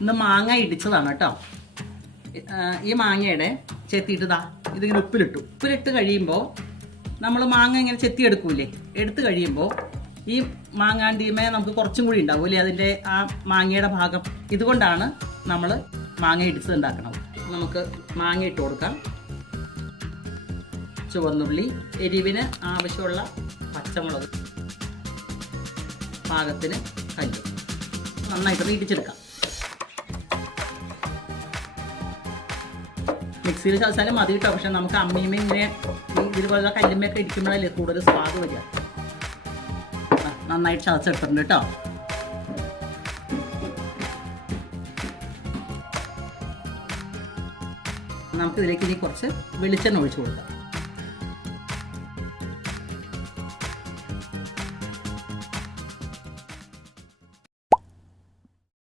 ഇന്ന് മാങ്ങ ഇടിച്ചതാണ് കേട്ടോ. ഈ മാങ്ങയുടെ ചെത്തിയിട്ടതാ ഇതിങ്ങനെ ഉപ്പിലിട്ട് കഴിയുമ്പോൾ നമ്മൾ മാങ്ങ ഇങ്ങനെ ചെത്തിയെടുക്കൂലേ, എടുത്തു കഴിയുമ്പോൾ ഈ മാങ്ങാണ്ടിമേ നമുക്ക് കുറച്ചും കൂടി ഉണ്ടാവൂലേ അതിൻ്റെ ആ മാങ്ങയുടെ ഭാഗം. ഇതുകൊണ്ടാണ് നമ്മൾ മാങ്ങ ഇടിച്ചത് ഉണ്ടാക്കണം. നമുക്ക് മാങ്ങ ഇട്ട് കൊടുക്കാം. ചുവന്നുള്ളി, എരിവിന് ആവശ്യമുള്ള പച്ചമുളക്, പാകത്തിന് കല്ല്, നന്നായിട്ട് ഇടിച്ചെടുക്കാം. മിക്സിയിൽ ചതച്ചാലും മതി കേട്ടോ. പക്ഷെ നമുക്ക് അമ്മിയുമേ ഇങ്ങനെ ഇതുപോലുള്ള കല്ലുമ്മയൊക്കെ ഇടിക്കുമ്പോഴല്ലേ കൂടുതൽ സ്വാദ് വരിക. നന്നായിട്ട് ചതച്ചെടുത്തിട്ടുണ്ട് കേട്ടോ. നമുക്കിതിലേക്ക് ഇനി കുറച്ച് വെളിച്ചെണ്ണ ഒഴിച്ചു കൊടുക്കാം.